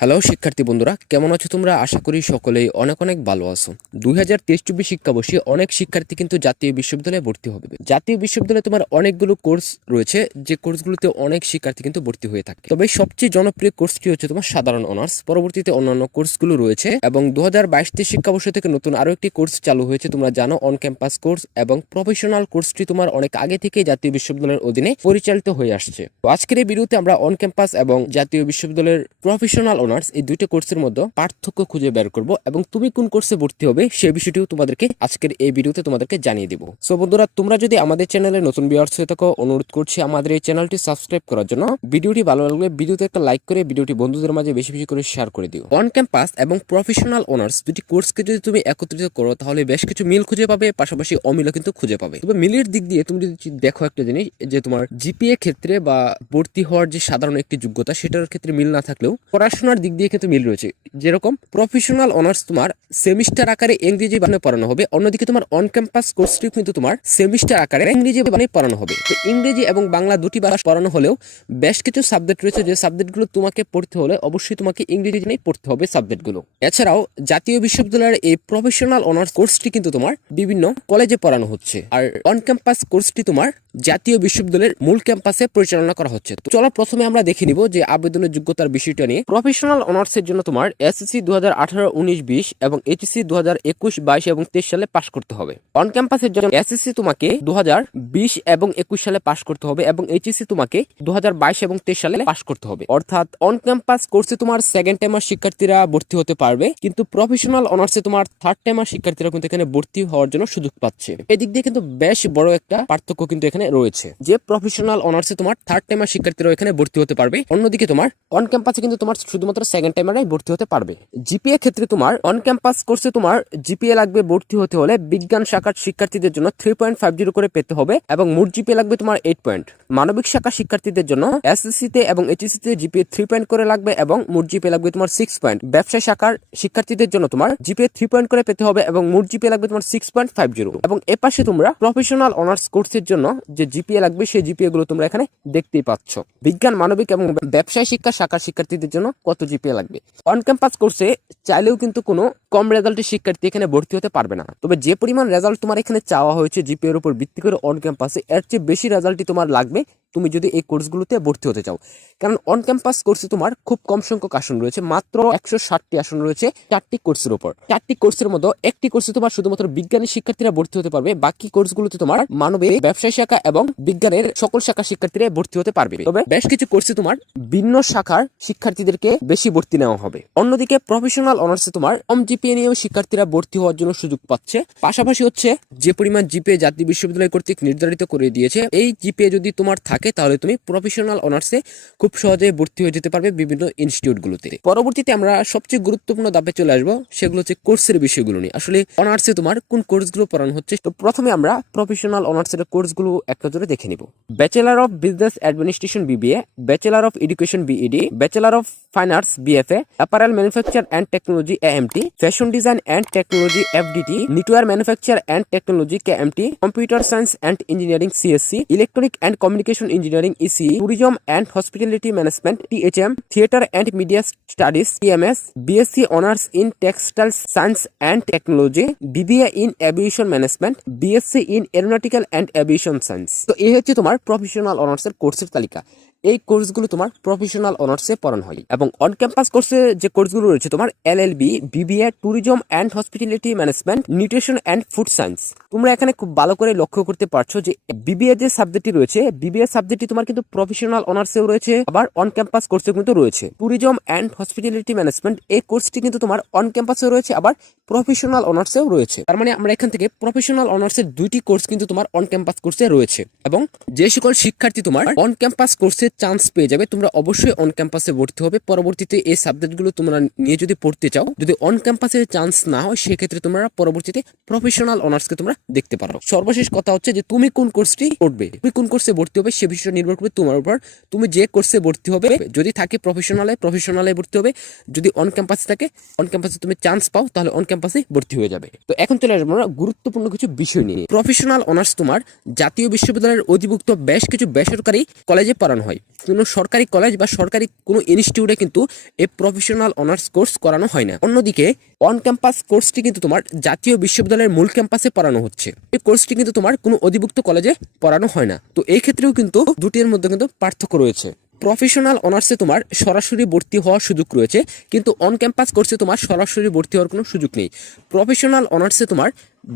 Hello শিক্ষার্থী বন্ধুরা, কেমন আছো তোমরা? আশা করি সকলেই অনেক অনেক ভালো আছো। 2023-24 শিক্ষাবর্ষে অনেক শিক্ষার্থী কিন্তু জাতীয় বিশ্ববিদ্যালয়ে ভর্তি হবে। জাতীয় বিশ্ববিদ্যালয়ে তোমার অনেকগুলো কোর্স রয়েছে, যে কোর্সগুলোতে অনেক শিক্ষার্থী কিন্তু ভর্তি হয়ে থাকে। তবে সবচেয়ে জনপ্রিয় কোর্সটি হচ্ছে তোমার সাধারণ অনার্স। পরবর্তীতে অন্যান্য কোর্সগুলো রয়েছে এবং 2022 শিক্ষাবর্ষ থেকে নতুন আরো একটি কোর্স চালু হয়েছে, তোমরা জানো, অন ক্যাম্পাস কোর্স এবং প্রফেশনাল কোর্সটি তোমার অনেক আগে থেকেই জাতীয় বিশ্ববিদ্যালয়ের অধীনে পরিচালিত হয়ে আসছে। তো আজকের এই ভিডিওতে আমরা অন ক্যাম্পাস এবং জাতীয় বিশ্ববিদ্যালয়ের প্রফেশনাল অনার্স এই দুইটা কোর্সের মধ্যে পার্থক্য খুঁজে বের করব এবং তুমি কোন কোর্সে ভর্তি হবে সেই বিষয়টিও তোমাদেরকে আজকের এই ভিডিওতে তোমাদেরকে জানিয়ে দিব। সো বন্ধুরা, তোমরা যদি আমাদের চ্যানেলে নতুন ভিউয়ার্স হয়ে থাকো, অনুরোধ করছি আমাদের এই চ্যানেলটি সাবস্ক্রাইব করার জন্য। ভিডিওটি ভালো লাগলে ভিডিওতে একটা লাইক করে ভিডিওটি বন্ধুদের মাঝে বেশি বেশি করে শেয়ার করে দিও। অন ক্যাম্পাস এবং প্রফেশনাল অনার্স দুটি কোর্সকে যদি তুমি একত্রিত করো তাহলে বেশ কিছু মিল খুঁজে পাবে, পাশাপাশি অমিলও কিন্তু খুঁজে পাবে। তবে মিলের দিক দিয়ে তুমি যদি দেখো একটা জিনিস, যে তোমার জিপিএ ক্ষেত্রে বা ভর্তি হওয়ার যে সাধারণ একটি যোগ্যতা সেটার ক্ষেত্রে মিল না থাকলেও পড়াশোনার দিক দিয়ে কিন্তু মিল রয়েছে। যেরকম প্রফেশনাল অনার্স তোমার সেমিস্টার আকারে ইংরেজি বানানে পড়ানো হবে, অন্যদিকে তোমার অন ক্যাম্পাস কোর্সটি কিন্তু তোমার সেমিস্টার আকারে ইংরেজি বানানে পড়ানো হবে। তো ইংরেজি এবং বাংলা দুটি ভাষা পড়ানো হলেও বেশ কিছু সাবজেক্ট রয়েছে যে সাবজেক্টগুলো তোমাকে পড়তে হলে অবশ্যই তোমাকে ইংরেজি নিয়েই পড়তে হবে সাবজেক্টগুলো। এছাড়াও জাতীয় বিশ্ববিদ্যালয়ের এই প্রফেশনাল অনার্স কোর্সটি কিন্তু তোমার বিভিন্ন কলেজে পড়ানো হচ্ছে, আর অন ক্যাম্পাস কোর্সটি তোমার জাতীয় বিশ্ববিদ্যালয়ের মূল ক্যাম্পাসে পরিচালনা করা হচ্ছে। তো চলো প্রথমে আমরা দেখে নিব যে আবেদনের যোগ্যতার বিষয়টা নিয়ে। প্রফেশনাল অনার্সের জন্য তোমার এসএসসি 2018-19-20 এবং এইচএসসি 2021-22 এবং 23 সালে পাশ করতে হবে। অন ক্যাম্পাসের জন্য এসএসসি তোমাকে 2020 এবং 21 সালে পাশ করতে হবে এবং এইচএসসি তোমাকে 2022 এবং 23 সালে পাশ করতে হবে। অর্থাৎ অন ক্যাম্পাস কোর্সে তোমার সেকেন্ড টাইমার শিক্ষার্থীরা ভর্তি হতে পারবে, কিন্তু প্রফেশনাল অনার্সে তোমার থার্ড টাইমার শিক্ষার্থীরা কিন্তু এখানে ভর্তি হওয়ার জন্য সুযোগ পাচ্ছে। এদিক দিয়ে কিন্তু বেশ বড় একটা পার্থক্য কিন্তু এখানে রয়েছে, যে প্রফেশনাল অনার্সে তোমার থার্ড টাইমার শিক্ষার্থীরা এখানে ভর্তি হতে পারবে, অন্যদিকে তোমার অন ক্যাম্পাসে কিন্তু তোমার শুধুমাত্র সেকেন্ড টাইমাররাই ভর্তি হতে পারবে। জিপিএ ক্ষেত্রে তোমার অন ক্যাম্পাস কোর্সে তোমার জিপিএ লাগবে ভর্তি হতে হলে বিজ্ঞান শাখার শিক্ষার্থীদের জন্য 3.50 করে পেতে হবে এবং মোট জিপিএ লাগবে তোমার 8 পয়েন্ট। মানবিক শাখার শিক্ষার্থীদের জন্য এসএসসি তে এবং এইচএসসি তে জিপিএ 3 পয়েন্ট করে লাগবে এবং মোট জিপিএ লাগবে তোমার 6 পয়েন্ট। ব্যবসায় শাখার শিক্ষার্থীদের জন্য তোমার জিপিএ 3 পয়েন্ট করে পেতে হবে এবং মোট জিপিএ লাগবে তোমার 6.50। এবং এ পাশে তোমরা প্রফেশনাল অনার্স কোর্সের জন্য যে জিপিএ লাগবে সেই জিপিএ গুলো তোমরা এখানে দেখতেই পাচ্ছ। বিজ্ঞান, মানবিক এবং ব্যবসায় শিক্ষা শাখার শিক্ষার্থীদের জন্য কত জিপিএ লাগবে। অন ক্যাম্পাস কোর্সে চাইলেও কিন্তু কোনো কম রেজাল্টের শিক্ষার্থী এখানে ভর্তি হতে পারবে না। তবে যে পরিমাণ রেজাল্ট তোমার এখানে চাওয়া হয়েছে জিপিএ এর উপর ভিত্তি করে অন ক্যাম্পাসে, এর চেয়ে বেশি রেজাল্টই তোমার লাগবে তুমি যদি এই কোর্সগুলোতে ভর্তি হতে চাও। কারণ অন ক্যাম্পাস কোর্সে তোমার খুব কম সংখ্যক আসন রয়েছে, মাত্র 160টি আসন রয়েছে 4টি কোর্সের উপর। 4টি কোর্সের মধ্যে একটি কোর্সে তোমার শুধুমাত্র বিজ্ঞানের শিক্ষার্থীরা ভর্তি হতে পারবে, বাকি কোর্সগুলোতে তোমার মানবিক, ব্যবসায় শাখা এবং বিজ্ঞানের সকল শাখার শিক্ষার্থীরা ভর্তি হতে পারবে। তবে বেশ কিছু কোর্সে তোমার ভিন্ন শাখার শিক্ষার্থীদেরকে বেশি ভর্তি নেওয়া হবে। অন্যদিকে প্রফেশনাল অনার্সে তোমার কম জিপিএ নিয়েও শিক্ষার্থীরা ভর্তি হওয়ার জন্য সুযোগ পাচ্ছে। পাশাপাশি হচ্ছে যে পরিমাণ জিপিএ জাতীয় বিশ্ববিদ্যালয় কর্তৃক নির্ধারিত করে দিয়েছে, এই জিপিএ যদি তোমার থাকে তাহলে তুমি প্রফেশনাল অনার্সে খুব সহজে ভর্তি হয়ে যেতে পারবে বিভিন্ন ইনস্টিটিউটগুলোতে। পরবর্তীতে আমরা সবচেয়ে গুরুত্বপূর্ণ ধাপে চলে আসবো, সেগুলো হচ্ছে কোর্সের বিষয়গুলো নিয়ে। আসলে অনার্সে তোমার কোন কোর্সগুলো পড়ানো হচ্ছে। তো প্রথমে আমরা প্রফেশনাল অনার্সের কোর্সগুলো একটা ধরে দেখে নিব। Bachelor of business administration BBA, bachelor of education BEd, bachelor of fine arts BFA, apparel manufacture and technology AMT, fashion design and technology FDT, knitwear manufacture and technology KMT, computer science and engineering CSC, electronic and communication engineering EC, tourism and hospitality management THM, theatre and media studies TMS, BSc honours in textile science and technology, BBA in aviation management, BSc in aeronautical and aviation science. তো এই হচ্ছে তোমার professional অনার্সের কোর্সের তালিকা। এই কোর্সগুলো তোমার প্রফেশনাল অনার্সে পড়ানো হয়। এবং অন ক্যাম্পাস কোর্সে যে কোর্সগুলো রয়েছে তোমার LLB, BBA, tourism and hospitality management, nutrition and food science. তোমরা এখানে খুব ভালো করে লক্ষ্য করতে পারছো যে বিবিএ যে সাবজেক্টটি রয়েছে, বিবিএ সাবজেক্টটি তোমার কিন্তু প্রফেশনাল অনার্সেও রয়েছে, আবার অন ক্যাম্পাস কোর্সে কিন্তু রয়েছে। ট্যুরিজম অ্যান্ড হসপিটালিটি ম্যানেজমেন্ট এই কোর্সটি কিন্তু তোমার অন ক্যাম্পাসেও রয়েছে, আবার প্রফেশনাল অনার্সেও রয়েছে। তার মানে আমরা এখান থেকে প্রফেশনাল অনার্সের দুইটি কোর্স কিন্তু তোমার অন ক্যাম্পাস কোর্সে রয়েছে। এবং যে সকল শিক্ষার্থী তোমার অন ক্যাম্পাস কোর্সে চান্স পেয়ে যাবে, তোমরা অবশ্যই অন ক্যাম্পাসে ভর্তি হবে। পরবর্তীতে এই সাবজেক্টগুলো তোমরা নিয়ে যদি পড়তে চাও, যদি অন ক্যাম্পাসে চান্স না হয় সেক্ষেত্রে তোমরা পরবর্তীতে প্রফেশনাল অনার্সকে তোমরা দেখতে পারো। সর্বশেষ কথা হচ্ছে যে তুমি কোন কোর্সটি পড়বে, তুমি কোন কোর্সে ভর্তি হবে সে বিষয়টা নির্ভর করবে তোমার উপর। তুমি যে কোর্সে ভর্তি হবে, যদি থাকে প্রফেশনালে ভর্তি হবে, যদি অন ক্যাম্পাসে থাকে, অন ক্যাম্পাসে তুমি চান্স পাও তাহলে অন ক্যাম্পাসে ভর্তি হয়ে যাবে। তো এখন চলে আসবো আমরা গুরুত্বপূর্ণ কিছু বিষয় নিয়ে। প্রফেশনাল অনার্স তোমার জাতীয় বিশ্ববিদ্যালয়ের অধিভুক্ত বেশ কিছু বেসরকারি কলেজে পড়ানো হয়। হয়। কোনো সরকারি কলেজ বা সরকারি কোনো ইনস্টিটিউটে কিন্তু এই প্রফেশনাল অনার্স কোর্স করানো হয় না। অন্যদিকে অন ক্যাম্পাস কোর্সটি কিন্তু তোমার জাতীয় বিশ্ববিদ্যালয়ের মূল ক্যাম্পাসে পড়ানো হচ্ছে। এই কোর্সটি কিন্তু তোমার কোনো অধিভুক্ত কলেজে পড়ানো হয় না। তো এই ক্ষেত্রেও কিন্তু দুটির মধ্যে কিন্তু পার্থক্য রয়েছে। প্রফেশনাল অনার্সে তোমার সরাসরি ভর্তি হওয়ার সুযোগ রয়েছে, কিন্তু অন ক্যাম্পাস কোর্সে তোমার সরাসরি ভর্তি হওয়ার কোনো সুযোগ নেই। প্রফেশনাল অনার্সে তোমার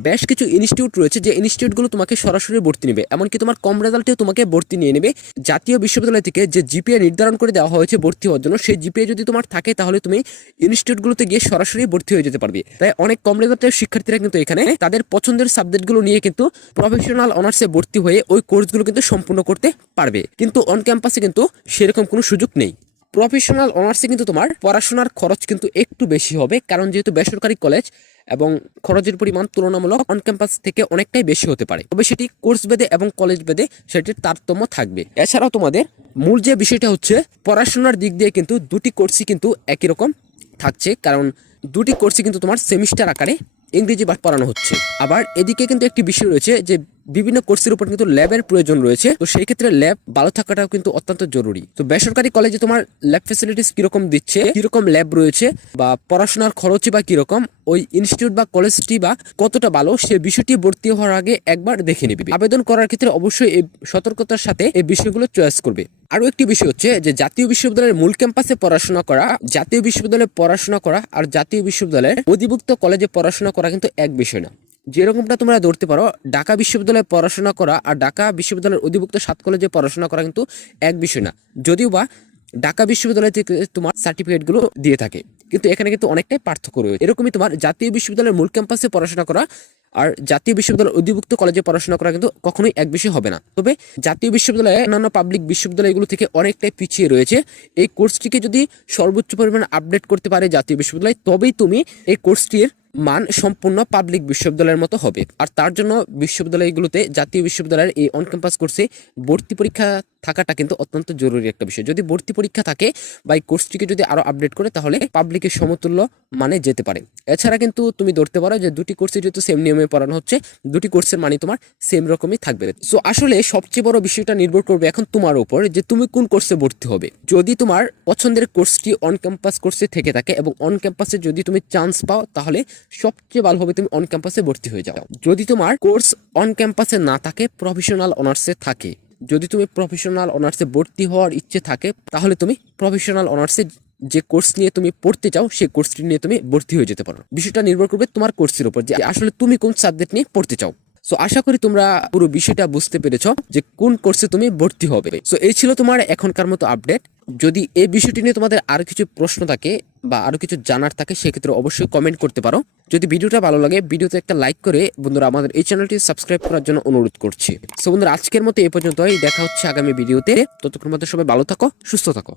বেশ কিছু ইনস্টিটিউট রয়েছে যে ইনস্টিটিউটগুলো তোমাকে সরাসরি ভর্তি নেবে, এমনকি তোমার কম রেজাল্টেও তোমাকে ভর্তি নিয়ে নেবে। জাতীয় বিশ্ববিদ্যালয় থেকে যে জিপিএ নির্ধারণ করে দেওয়া হয়েছে ভর্তি হওয়ার জন্য, সেই জিপিএ যদি তোমার থাকে তাহলে তুমি ইনস্টিটিউটগুলোতে গিয়ে সরাসরি ভর্তি হয়ে যেতে পারবে। তাই অনেক কম রেজাল্টের শিক্ষার্থীরা কিন্তু এখানে তাদের পছন্দের সাবজেক্টগুলো নিয়ে কিন্তু প্রফেশনাল অনার্সে ভর্তি হয়ে ওই কোর্সগুলো কিন্তু সম্পূর্ণ করতে পারবে। কিন্তু অন ক্যাম্পাসে কিন্তু সেরকম কোনো সুযোগ নেই। প্রফেশনাল অনার্সে কিন্তু তোমার পড়াশোনার খরচ কিন্তু একটু বেশি হবে, কারণ যেহেতু বেসরকারি কলেজ এবং খরচের পরিমাণ তুলনামূলক অন ক্যাম্পাস থেকে অনেকটাই বেশি হতে পারে। তবে সেটি কোর্স ভেদে এবং কলেজ ভেদে সেটির তারতম্য থাকবে। এছাড়াও তোমাদের মূল যে বিষয়টা হচ্ছে পড়াশোনার দিক দিয়ে কিন্তু দুটি কোর্সই কিন্তু একই রকম থাকছে, কারণ দুটি কোর্সই কিন্তু তোমার সেমিস্টার আকারে ইংরেজি পাঠ পড়ানো হচ্ছে। আবার এদিকে কিন্তু একটি বিষয় রয়েছে যে বিভিন্ন কোর্সের উপর কিন্তু ল্যাবের প্রয়োজন রয়েছে। তো সেই ক্ষেত্রে ল্যাব ভালো থাকাটাও কিন্তু অত্যন্ত জরুরি। তো বেসরকারি কলেজে তোমার ল্যাব ফ্যাসিলিটিস কিরকম দিচ্ছে, কিরকম ল্যাব রয়েছে, বা পড়াশোনার খরচই বা কিরকম, ওই ইনস্টিটিউট বা কলেজটি বা কতটা ভালো, সে বিষয়টি ভর্তি হওয়ার আগে একবার দেখে নিবি। আবেদন করার ক্ষেত্রে অবশ্যই এই সতর্কতার সাথে এই বিষয়গুলো চয়েস করবে। আরো একটি বিষয় হচ্ছে যে জাতীয় বিশ্ববিদ্যালয়ের মূল ক্যাম্পাসে পড়াশোনা করা, জাতীয় বিশ্ববিদ্যালয়ে পড়াশোনা করা আর জাতীয় বিশ্ববিদ্যালয়ের অধিভুক্ত কলেজে পড়াশোনা করা কিন্তু এক বিষয় না। যেরকমটা তোমরা ধরতে পারো ঢাকা বিশ্ববিদ্যালয়ে পড়াশোনা করা আর ঢাকা বিশ্ববিদ্যালয়ের অধিভুক্ত 7 কলেজে পড়াশোনা করা কিন্তু এক বিষয় না, যদিও বা ঢাকা বিশ্ববিদ্যালয় থেকে তোমার সার্টিফিকেটগুলো দিয়ে থাকে, কিন্তু এখানে কিন্তু অনেকটাই পার্থক্য রয়েছে। এরকমই তোমার জাতীয় বিশ্ববিদ্যালয়ের মূল ক্যাম্পাসে পড়াশোনা করা আর জাতীয় বিশ্ববিদ্যালয়ের অধিভুক্ত কলেজে পড়াশোনা করা কিন্তু কখনোই এক বিষয় হবে না। তবে জাতীয় বিশ্ববিদ্যালয়ে অন্যান্য পাবলিক বিশ্ববিদ্যালয়গুলো থেকে অনেকটাই পিছিয়ে রয়েছে। এই কোর্সটিকে যদি সর্বোচ্চ পরিমাণে আপডেট করতে পারে জাতীয় বিশ্ববিদ্যালয়, তবেই তুমি এই কোর্সটির মান সম্পূর্ণ পাবলিক বিশ্ববিদ্যালয়ের মতো হবে। আর তার জন্য বিশ্ববিদ্যালয়গুলোতে জাতীয় বিশ্ববিদ্যালয়ের এই অন ক্যাম্পাস কোর্সে ভর্তি পরীক্ষা থাকাটা কিন্তু অত্যন্ত জরুরি একটা বিষয়। যদি ভর্তি পরীক্ষা থাকে বা এই কোর্সটিকে যদি আরো আপডেট করে, তাহলে পাবলিকের সমতুল্য মানে যেতে পারে। এছাড়া কিন্তু তুমি ধরতে পারো যে দুটি কোর্সে যেহেতু সেম নিয়মে পড়ানো হচ্ছে, দুটি কোর্সের মানে তোমার সেম রকমই থাকবে। সো আসলে সবচেয়ে বড় বিষয়টা নির্ভর করবে এখন তোমার উপর যে তুমি কোন কোর্সে ভর্তি হবে। যদি তোমার পছন্দের কোর্সটি অন ক্যাম্পাস কোর্সে থেকে থাকে এবং অন ক্যাম্পাসে যদি তুমি চান্স পাও, তাহলে সবচেয়ে ভালো হবে তুমি অন ক্যাম্পাসে ভর্তি হয়ে যাও। যদি তোমার কোর্স অন ক্যাম্পাসে না থাকে, প্রফেশনাল অনার্সে থাকে, যদি তুমি প্রফেশনাল অনার্সে ভর্তি হওয়ার ইচ্ছে থাকে, তাহলে তুমি প্রফেশনাল অনার্সে যে কোর্স নিয়ে তুমি পড়তে চাও সেই কোর্সটি নিয়ে তুমি ভর্তি হয়ে যেতে পারো। বিষয়টা নির্ভর করবে তোমার কোর্সের উপর যে আসলে তুমি কোন সাবজেক্ট নিয়ে পড়তে চাও। সো আশা করি তোমরা পুরো বিষয়টা বুঝতে পেরেছো যে কোন কোর্সে তুমি ভর্তি হবে। সো এই ছিল তোমার এখনকার মতো আপডেট। যদি এই বিষয়টি নিয়ে তোমাদের আরো কিছু প্রশ্ন থাকে বা আরো কিছু জানার থাকে, সেক্ষেত্রে অবশ্যই কমেন্ট করতে পারো। যদি ভিডিওটা ভালো লাগে, ভিডিওতে একটা লাইক করে বন্ধুরা আমাদের এই চ্যানেলটি সাবস্ক্রাইব করার জন্য অনুরোধ করছি। সো বন্ধুরা, আজকের মতো এই পর্যন্তই। দেখা হচ্ছে আগামী ভিডিওতে। ততক্ষণ মধ্যে সবাই ভালো থাকো, সুস্থ থাকো।